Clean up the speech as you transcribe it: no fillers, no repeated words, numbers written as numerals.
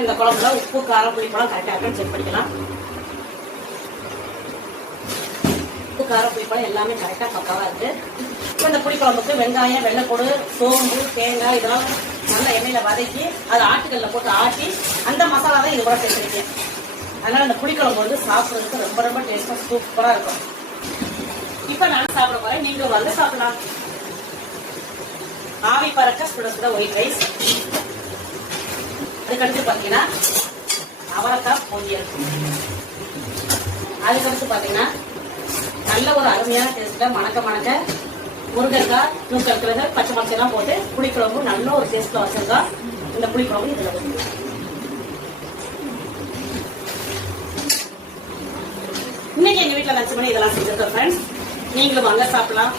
இந்த குழம்புல உப்பு காரம் புளிப்பழம் கரெக்டாக இருக்கான்னு செக் பண்ணிக்கலாம். உப்பு காரம் புளிப்பழம் எல்லாமே கரெக்டாக பக்காவாக இருக்கு. இப்போ இந்த புளிக்குழம்புக்கு வெங்காயம், வெள்ளைப்பூடு, சோம்பு, தேங்காய் இதெல்லாம் நல்லா எண்ணெயில வதக்கி அதை ஆட்டுக்கல்ல போட்டு ஆட்டி அந்த மசாலா தான் இது கூட சேர்த்துருக்கேன். அதனால இந்த புளிக்குழம்பு வந்து சாப்பிட்றதுக்கு ரொம்ப ரொம்ப டேஸ்டா சூப்பரா இருக்கும். இப்ப நான் சாப்பிட போறேன், நீங்க வந்து சாப்பிடலாம். ஆவி பறக்க சுட சுட ஒயிட் ரைஸ். அதுக்கடுத்து பாத்தீங்கன்னா அவரைக்காய் பொரியல். அதுக்கடுத்து பாத்தீங்கன்னா நல்ல ஒரு அருமையான டேஸ்ட்ல மணக்க முருங்கைக்காய், தூக்கல், பச்சை மிளகாய் எல்லாம் போட்டு புளிக்குழம்பு நல்ல ஒரு டேஸ்ட்ல வச்சிருக்கா. இந்த புளிக்குழம்பு இதுல வந்து இன்னைக்கு எங்க வீட்டுல லட்சம் மணி இதெல்லாம் செஞ்சிருக்கோம் ஃப்ரெண்ட்ஸ். நீங்களும் வாங்க சாப்பிடலாம்.